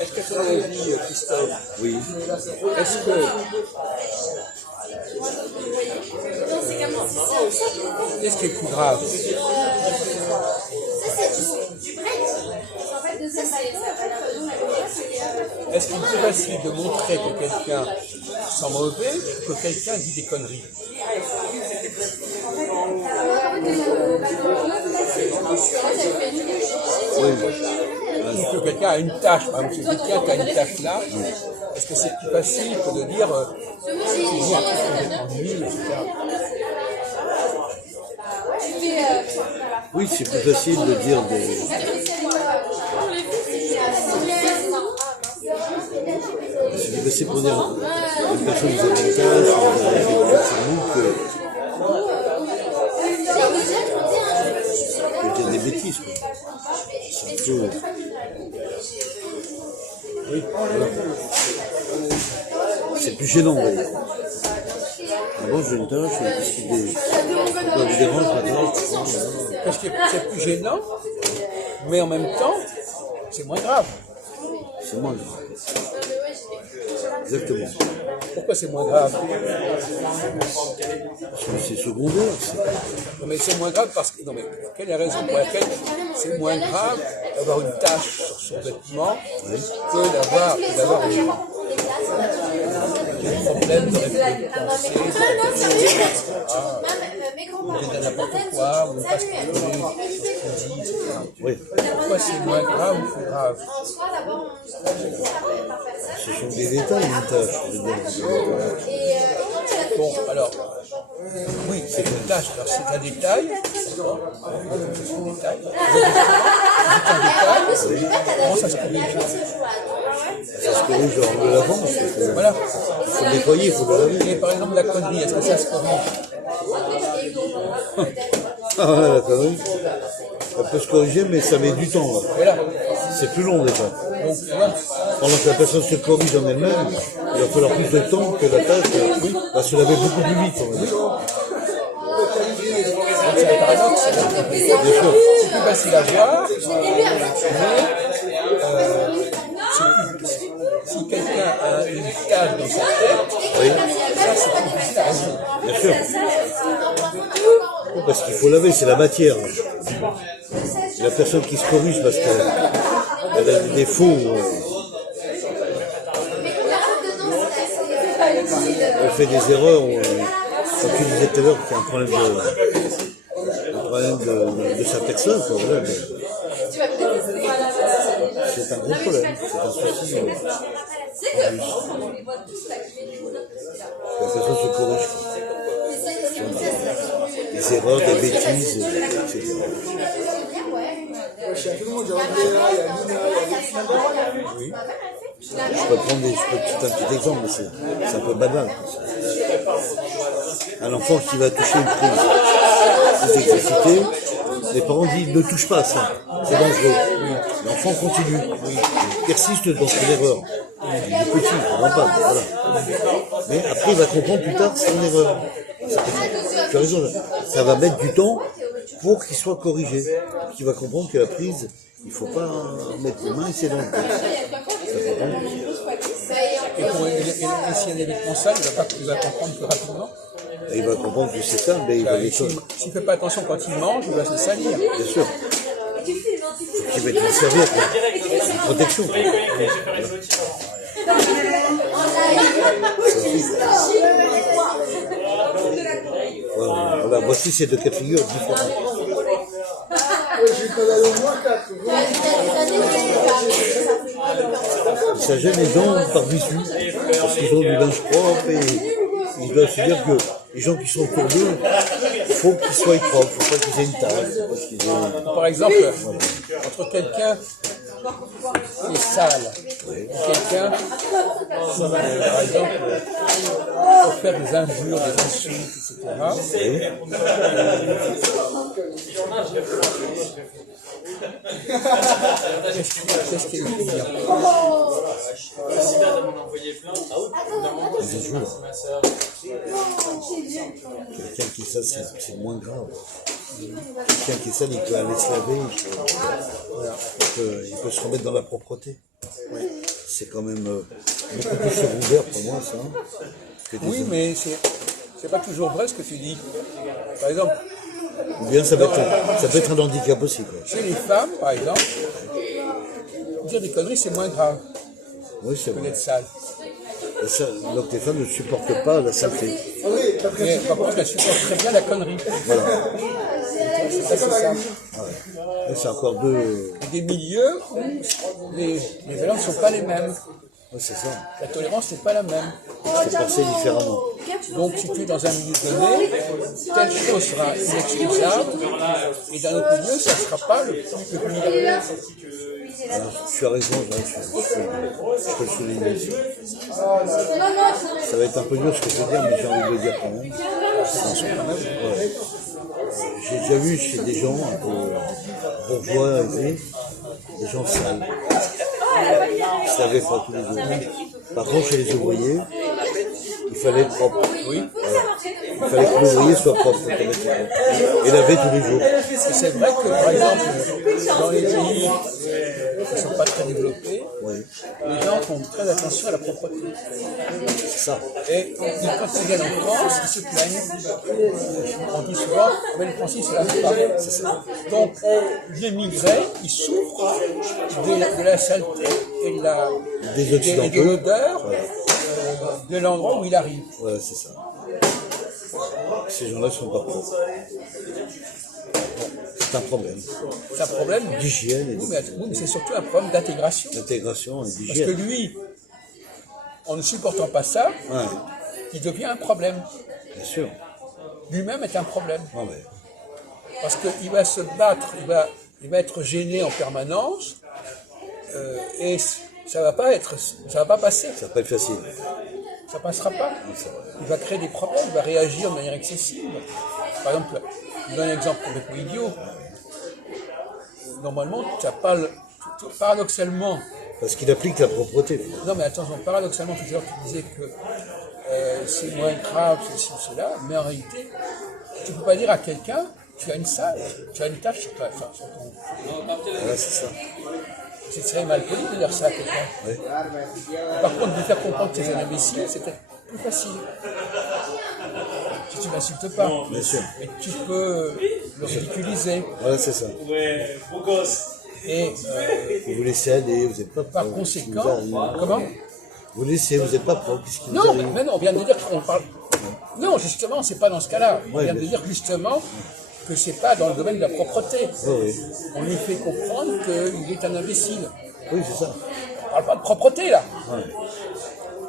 Est-ce que ton avis, Christophe, Oui. est-ce que qu'est-ce qui est plus grave? Est-ce qu'il est plus facile de montrer que quelqu'un sent mauvais que quelqu'un dit des conneries? Oui. Ou que quelqu'un a une tâche, par exemple, si quelqu'un qui a une tâche là, est-ce que c'est plus facile que de dire c'est bien, c'est nul, etc. Oui, c'est plus facile de dire des... C'est plus facile pour dire une personne qui a une tâche, c'est nous que dire des bêtises, quoi. C'est un peu... Oui, voilà. C'est plus gênant, oui. Avant, j'ai une tâche, pourquoi vous dérange maintenant? Parce que c'est plus gênant, mais en même temps, c'est moins grave. C'est moins grave. Exactement. Pourquoi c'est moins grave? Parce que c'est secondaire. Non, mais c'est moins grave parce que... Non, mais quelle est la raison pour laquelle c'est moins grave d'avoir une tache sur son vêtement que d'avoir des problèmes de pensée, ou de n'importe quoi, ou ne pas se trouver, ce qu'on dit, etc. Oui. Pourquoi c'est moins grave ou plus grave? Ce sont des détails, une tâche. Bon, alors, oui, c'est une tâche, alors c'est un détail. Comment ça se corrige? Ça se corrige en le lavant. Voilà. Il faut le nettoyer, il faut le laver. Et par exemple, la connerie, est-ce que ça se corrige? Ah ouais, la connerie. Elle peut se corriger, mais ça met du temps. Là. Voilà. C'est plus long déjà. Donc, voilà. Pendant que la personne se corrige en elle-même, il va falloir plus de temps que la tâche va se laver beaucoup plus vite. On va dire. C'est un paradoxe. Bien sûr. C'est plus facile à voir, mais si quelqu'un a une tâche dans sa tête, Oui. ça c'est plus difficile à résoudre. Bien sûr. Parce qu'il faut laver, c'est la matière. La personne qui se corrige parce qu'elle a des défauts, elle fait des erreurs, comme tu disais tout à l'heure, qu'il y a un problème de sa personne. Quoi, voilà, c'est un gros problème, c'est un souci. La personne se corrige. Des erreurs, des bêtises, etc. Oui. Je peux prendre un petit exemple, mais c'est un peu banal. Un enfant qui va toucher une prise d'électricité, les parents disent ne touche pas ça, c'est dangereux. L'enfant continue, il persiste dans son erreur. Il est petit, il ne comprend pas, voilà. Mais après il va comprendre plus tard son erreur. Tu as raison, ça va mettre du temps pour qu'il soit corrigé, qu'il va comprendre que la prise, il ne faut pas mettre les mains et ses dents. Et si un événement sale, il va comprendre plus rapidement. Et il va comprendre que c'est ça, mais il va les choses. S'il ne fait pas attention quand il mange, il va se salir. Bien sûr. Il va être une serviette, une protection. Voilà, voici ces deux cas de figure différents. Ça gêne les gens par-dessus, parce qu'ils ont du linge propre et ils doivent se dire que les gens qui sont autour d'eux, il faut qu'ils soient propres, il ne faut pas qu'ils aient une tasse. Par exemple, entre quelqu'un qui est sale et quelqu'un qui, par exemple, pour faire des injures, des insultes, etc. Qu'est-ce qui est le plus bien? Les injures. Quelqu'un qui est sale, c'est moins grave. Quelqu'un qui est sale, il peut aller se laver. Voilà. il peut se remettre dans la propreté. C'est quand même beaucoup plus secondaire pour moi, ça. Que des Oui, hommes. mais c'est pas toujours vrai ce que tu dis. Par exemple, Ou bien ça peut être un handicap aussi, quoi. chez les femmes, par exemple, dire des conneries, c'est moins grave Oui, c'est que vrai. d'être sale. Donc les femmes ne supportent pas la saleté. Mais par contre, elles supportent très bien la connerie. Voilà. C'est assez simple. Et c'est encore deux. Et des milieux où les valeurs ne sont pas les mêmes. Ouais, c'est ça. La tolérance n'est pas la même. C'est pensé différemment. Donc, si tu es dans un milieu donné, telle chose sera inexcusable, et dans notre milieu, ça ne sera pas le plus. Alors, tu as raison, je peux le souligner aussi. Ça va être un peu dur ce que je veux dire, mais j'ai envie de le dire quand même. Ouais. J'ai déjà vu chez des gens un peu bourgeois, aisés, des gens sales. Ils se lavaient pas tous les jours. Par contre, chez les ouvriers, il fallait être propre. Oui. Voilà. Il fallait que l'ouvrier soit propre. Et laver tous les jours. C'est vrai que, par exemple, dans les pays qui ne sont pas très développés, Oui. les gens font très attention à la propreté. C'est ça. Et quand ils viennent en France, ils se plaignent. On dit souvent, mais les Français, c'est la femme. C'est ça. Donc, l'immigré, il souffre de la saleté et Des Occidentaux. et de l'odeur de l'endroit où il arrive. Ouais, c'est ça. Ces gens-là sont pas propres. C'est un problème C'est un problème d'hygiène et oui, mais c'est surtout un problème d'intégration. d'intégration et Parce que d'hygiène. lui, en ne supportant pas ça, Ouais, il devient un problème. bien sûr. Lui-même est un problème. Ouais, ouais. Parce qu'il va se battre, il va être gêné en permanence, et ça va pas passer. Ça va pas être facile. Ça passera pas. Il va créer des problèmes, il va réagir de manière excessive. Par exemple, je donne un exemple complètement idiot. Normalement, tu n'as pas paradoxalement. Parce qu'il applique la propreté. Non, mais attention, paradoxalement, tout à l'heure, tu disais que c'est moins grave, ceci ou cela, mais en réalité, tu ne peux pas dire à quelqu'un, tu as une tache sur ton. Voilà, c'est ça. C'est très mal poli de dire ça à quelqu'un. Ouais. Par contre, de faire comprendre que tu es un imbécile, c'est peut-être plus facile. Si tu ne l'insultes pas. Bien sûr. Mais tu peux le ridiculiser. Voilà, c'est ça. Et Vous laissez aller, vous n'êtes pas par propre. Qu'est-ce qui vous conséquent, arrive comment Vous laissez, vous n'êtes pas propre. Qu'est-ce qui vous Non, arrive mais non, on vient de dire qu'on parle. Non, justement, c'est pas dans ce cas-là. On Ouais, vient de bien dire justement que c'est pas dans le domaine de la propreté. Oui, oui. On lui fait comprendre qu'il est un imbécile. Oui, c'est ça. On parle pas de propreté là. Ouais.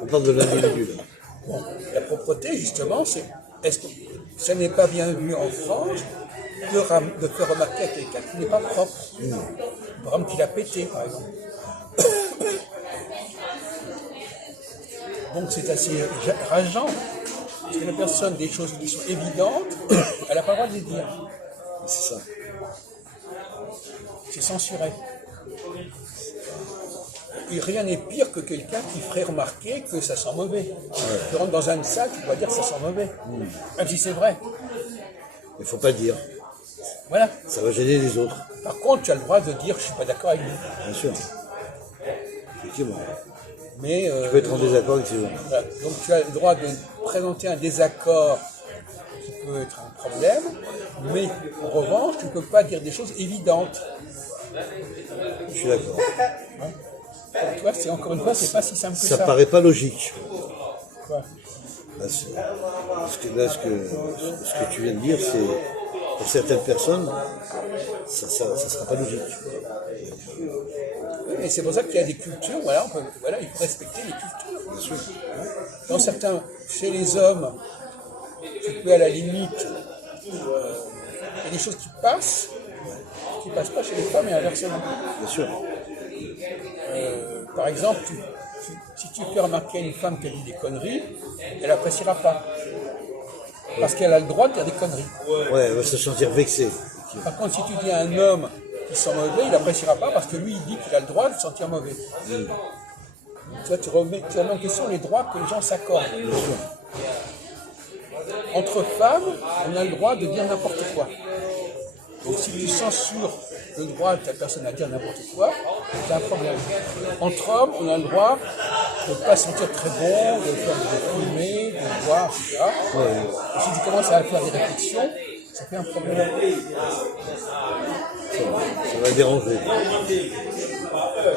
On parle de l'individu, là. Bon, la propreté, justement, c'est. Est-ce que ça n'est pas bien vu en France de faire remarquer à quelqu'un qui n'est pas propre? Par exemple, qu'il a pété, par exemple. Donc c'est assez rageant. Parce que la personne, des choses qui sont évidentes, elle n'a pas le droit de les dire. C'est ça. C'est censuré. Et rien n'est pire que quelqu'un qui ferait remarquer que ça sent mauvais. Tu rentres dans une salle, tu dois dire que ça sent mauvais. Même si c'est vrai. Il ne faut pas le dire. Voilà. Ça va gêner les autres. Par contre, tu as le droit de dire je ne suis pas d'accord avec lui. Bien sûr. Effectivement. Mais Tu peux être en désaccord avec ces gens. voilà. Donc tu as le droit de présenter un désaccord qui peut être un problème, mais en revanche, tu ne peux pas dire des choses évidentes. Je suis d'accord. Tu vois, c'est encore une fois, c'est pas si simple que Ça ça. paraît pas logique. Quoi. Là, ce que tu viens de dire, c'est pour certaines personnes, ça sera pas logique. Et c'est pour ça qu'il y a des cultures, voilà, il faut respecter les cultures. Bien sûr. Dans certains, chez les hommes, tu peux à la limite, il y a des choses qui passent pas chez les femmes et inversement. Bien sûr. Par exemple, si tu fais remarquer à une femme qu'elle dit des conneries, elle n'appréciera pas. Parce qu'elle a le droit de dire des conneries. Ouais, elle va se sentir vexée. Par contre, si tu dis à un homme qui sent mauvais, il n'appréciera pas parce que lui, il dit qu'il a le droit de se sentir mauvais. Tu vois, tu remets en question les droits que les gens s'accordent. Entre femmes, on a le droit de dire n'importe quoi. Donc si tu censures le droit de la personne à dire n'importe quoi, c'est un problème. Entre hommes, on a le droit de ne pas se sentir très bon, de faire des filmer, de voir, etc. Et si tu commences à faire des réflexions, ça fait un problème. Ça va déranger.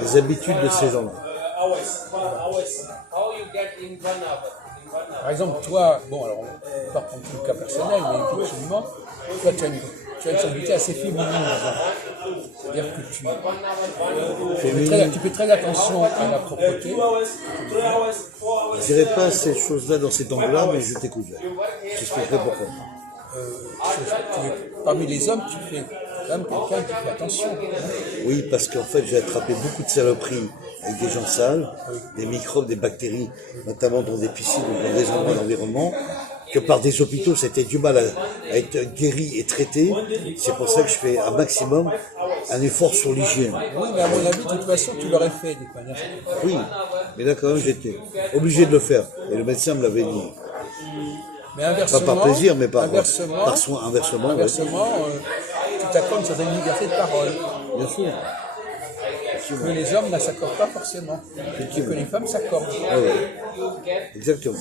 Les habitudes de ces gens-là. Par exemple, toi, bon, alors on ne va pas prendre tout le cas personnel, mais effectivement, toi, tu as une sensibilité assez féminine. C'est-à-dire que tu fais très attention à la propreté. Je ne dirais pas ces choses-là dans cet angle-là, mais je t'écoute. J'expliquerai pourquoi. Parmi les hommes, tu fais quand même quelqu'un qui fait attention. Oui, parce qu'en fait, j'ai attrapé beaucoup de saloperies avec des gens sales, des microbes, des bactéries, notamment dans des piscines ou dans des endroits d'environnement, que par des hôpitaux, c'était du mal à être guéri et traité. C'est pour ça que je fais un maximum un effort sur l'hygiène. Oui, mais à mon avis, de toute façon, tu l'aurais fait des manières. Oui, mais là, quand même, j'étais obligé de le faire. Et le médecin me l'avait dit. Mais inversement, pas par plaisir, mais par soin. Inversement, tu t'accordes une certaine liberté de parole. Bien sûr. Que les hommes ne s'accordent pas forcément. Que les femmes s'accordent. Exactement.